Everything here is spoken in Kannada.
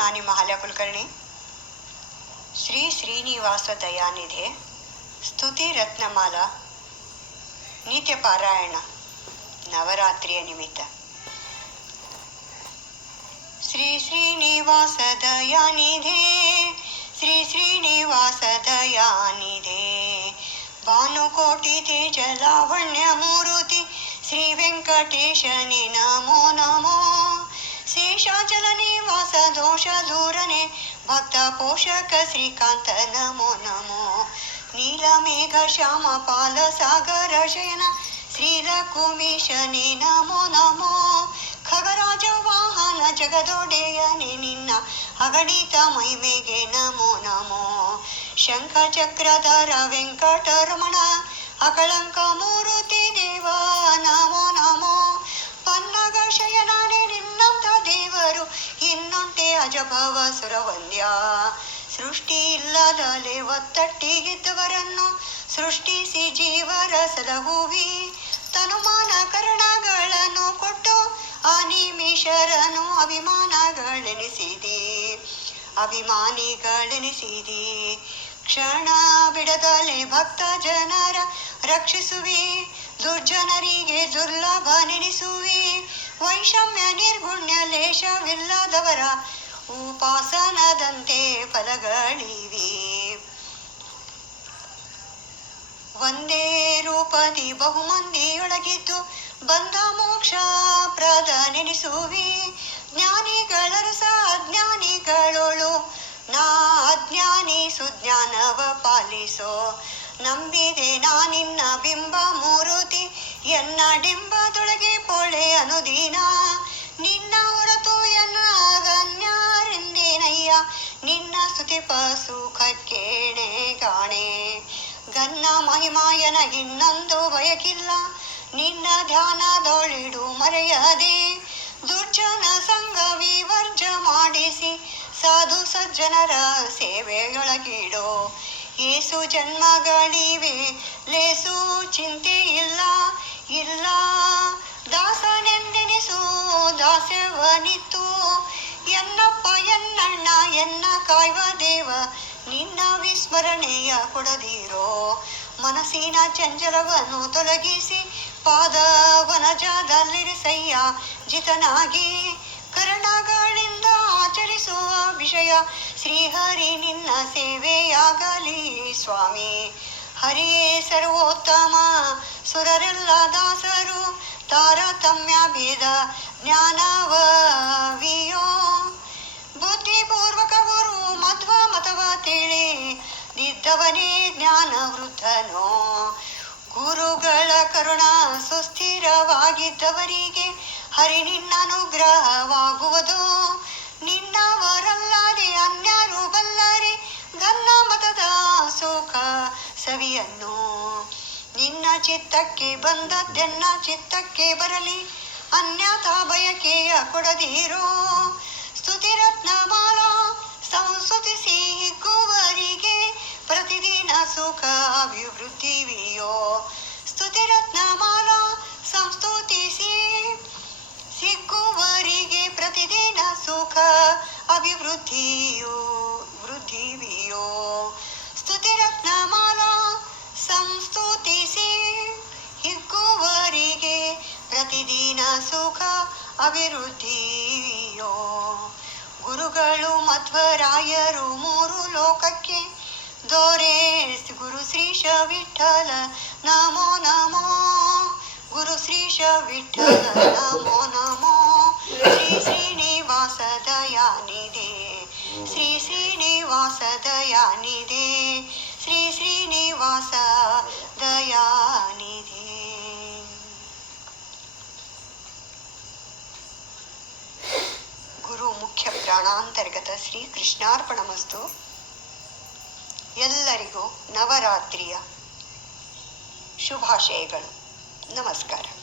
ನಾನು ನಿಮ್ಮ ಹಾಲ್ಯ ಕುಲಕರ್ಣಿ. ಶ್ರೀ ಶ್ರೀನಿವಾಸ ದಯಾನಿಧೆ ಸ್ತುತಿ ರತ್ನಮಾಲಾ ನಿತ್ಯ ಪಾರಾಯಣ ನವರಾತ್ರಿಯ ನಿಮಿತ್ತ. ಶ್ರೀ ಶ್ರೀನಿವಾಸ ದಯಾನಿಧೆ ಶ್ರೀ ಶ್ರೀನಿವಾಸ ದಯಾನಿಧೆ ಭಾನುಕೋಟಿ ತೇಜ ಲಾವಣ್ಯ ಮೂರುತಿ ಶ್ರೀ ವೆಂಕಟೇಶನೇ ನಮೋ ನಮೋ. ಶೇಷಾಚಲ ನಿವಾಸ ದೋಷ ದೂರನೆ ಭಕ್ತ ಪೋಷಕ ಶ್ರೀಕಾಂತ ನಮೋ ನಮೋ. ನೀಲಮೇಘ ಶ್ಯಾಮ ಪಾಲ ಸಾಗರ ಶಯನ ಶ್ರೀರಕುಮೀಶನೇ ನಮೋ ನಮೋ. ಖಗರಾಜ ವಾಹನ ಜಗದೊಡೆಯನೆ ನಿನ್ನ ಅಗಣಿತ ಮಹಿಮೆಗೆ ನಮೋ ನಮೋ. ಶಂಖ ಚಕ್ರಧರ ವೆಂಕಟರಮಣ ಅಕಳಂಕ ಮೂರುತಿ ದೇವ ನಮೋ ನಮೋ. ಪನ್ನಗ ಶಯನನೇ ನಿನ್ನಂಥ ದೇವರು ಇನ್ನೊಂಟೆ ಅಜಭವ ಸುರವಂದ್ಯ. ಸೃಷ್ಟಿ ಇಲ್ಲದಲೆ ಒತ್ತಟ್ಟಿಗಿದ್ದವರನ್ನು ಸೃಷ್ಟಿಸಿ ಜೀವರಸದ ಹೂವಿ ತನುಮಾನ ಕರಣಗಳನ್ನು ಕೊಟ್ಟು ಅನಿಮಿಷರನು ಅಭಿಮಾನಿಗಳೆನಿಸಿದಿ. ಕ್ಷಣ ಬಿಡದಲೆ ಭಕ್ತ ಜನರ ರಕ್ಷಿಸುವಿ, ದುರ್ಜನರಿಗೆ ದುರ್ಲಭ ನೆನೆಸುವಿ. ವೈಷಮ್ಯ ನಿರ್ಗುಣ್ಯ ಲೇಷವಿಲ್ಲದವರ ಉಪಾಸನದಂತೆ ಫಲಗಳಿವಿ. ಒಂದೇ ರೂಪದಿ ಬಹುಮಂದಿಯೊಳಗಿದ್ದು ಬಂಧ ಮೋಕ್ಷ ಪ್ರದ ನೆನೆಸುವಿ. ಜ್ಞಾನಿಗಳರಸ ಅಜ್ಞಾನಿಗಳೋಳು ನಾ ಅಜ್ಞಾನಿ ಸುಜ್ಞಾನವ ಪಾಲಿಸೋ. ನಂಬಿದೆ ನಾನಿನ್ನ ಬಿಂಬ ಮೂರುತಿ ಎನ್ನ ಡಿಂಬದೊಳಗೆ ಪೊಳೆ ಅನುದೀನ. ನಿನ್ನ ಹೊರತು ಎನ್ನಗನ್ಯಾರೆಂದೇನಯ್ಯ ನಿನ್ನ ಸ್ತುತಿಪ ಸುಖಕ್ಕೇಣೆ ಗಾಣೆ. ಗನ್ನ ಮಹಿಮಾಯನಗಿನ್ನೊಂದು ಬಯಕಿಲ್ಲ ನಿನ್ನ ಧ್ಯಾನದೊಳಿಡು ಮರೆಯದೆ. ದುರ್ಜನ ಸಂಘ ವಿವರ್ಜ ಮಾಡಿಸಿ ಸಾಧು ಸಜ್ಜನರ ಸೇವೆಯೊಳಗಿಡೋ. ಏಸು ಜನ್ಮಗಳಿವೆ ಲೇಸು ಚಿಂತೆ ಇಲ್ಲ ಇಲ್ಲ. ದಾಸನೆಂದೆನಿಸು ದಾಸ್ಯವನಿತ್ತು ಎನ್ನಪ್ಪ ಎನ್ನಣ್ಣ ಎನ್ನ ಕಾಯ್ವ ದೇವ ನಿನ್ನ ವಿಸ್ಮರಣೆಯ ಕೊಡದಿರೋ. ಮನಸ್ಸಿನ ಚಂಚಲವನ್ನು ತೊಲಗಿಸಿ ಪಾದವನಜದಲ್ಲಿರಿಸಯ್ಯ ಜಿತನಾಗಿ. ಕರ್ಣಗಳಿಂದ ಆಚರಿಸುವ ವಿಷಯ ಶ್ರೀಹರಿ ನಿನ್ನ ಸೇವೆಯಾಗಲಿ ಸ್ವಾಮಿ. ಹರಿಯೇ ಸರ್ವೋತ್ತಮ ಸುರರೆಲ್ಲ ದಾಸರು ತಾರತಮ್ಯ ಭೇದ ಜ್ಞಾನವಿಯೋ. ಬುದ್ಧಿಪೂರ್ವಕ ಗುರು ಮಧ್ವ ಮತವ ತಿಳಿದಿದ್ದವನೇ ಜ್ಞಾನ ವೃದ್ಧನೋ. ಗುರುಗಳ ಕರುಣ ಸುಸ್ಥಿರವಾಗಿದ್ದವರಿಗೆ ಹರಿ ನಿನ್ನ ಅನುಗ್ರಹವಾಗುವುದು. ನಿನ್ನವರಲ್ಲದೆ ಅನ್ಯರು ಬಲ್ಲರೆ ಘನ್ನ ಮತದ ಸುಖ ಸವಿಯನ್ನು. ನಿನ್ನ ಚಿತ್ತಕ್ಕೆ ಬಂದದ್ದೆನ್ನ ಚಿತ್ತಕ್ಕೆ ಬರಲಿ ಅನ್ಯಥಾ ಬಯಕೆಯ ಕೊಡದಿರೋ. ಸ್ತುತಿರತ್ನಮಾಲಾ ಸಂಸ್ತುತಿಸಿ ಹಿಗ್ಗುವರಿಗೆ ಪ್ರತಿದಿನ ಸುಖ ಅಭಿವೃದ್ಧಿವಿಯೋ. ಸ್ತುತಿರತ್ನಮಾಲಾ ಸಂಸ್ತುತಿಸಿ ಸಿಕ್ಕುವರಿಗೆ ಪ್ರತಿದಿನ ಸುಖ ವೃದ್ಧಿವಿಯೋ. ಸ್ತುತಿರತ್ನಮಾಲಾ ಸಂಸ್ತುತಿಸಿ ಹಿಗ್ಗುವರಿಗೆ ಪ್ರತಿದಿನ ಸುಖ ಅಭಿವೃದ್ಧಿಯೋ. ಗುರುಗಳು ಮಧ್ವರಾಯರು ಮೂರು ಲೋಕಕ್ಕೆ ದೊರೆ ಗುರು ಶ್ರೀಶ ವಿಠಲ ನಮೋ ನಮೋ. ಗುರು ಶ್ರೀಶ ವಿಠಲ ನಮೋ ನಮೋ. ಶ್ರೀ ಶ್ರೀನಿವಾಸ ದಯಾನಿಧೆ ಶ್ರೀ ಶ್ರೀನಿವಾಸ ದಯಾನಿಧೆ ಶ್ರೀ ಶ್ರೀನಿವಾಸ ದಯಾನಿಧೆ. ಗುರು ಮುಖ್ಯ ಪ್ರಾಣಾಂತರ್ಗತ ಶ್ರೀ ಕೃಷ್ಣಾರ್ಪಣಮಸ್ತು. ಎಲ್ಲರಿಗೂ ನವರಾತ್ರಿಯ ಶುಭಾಶಯಗಳು. ನಮಸ್ಕಾರ.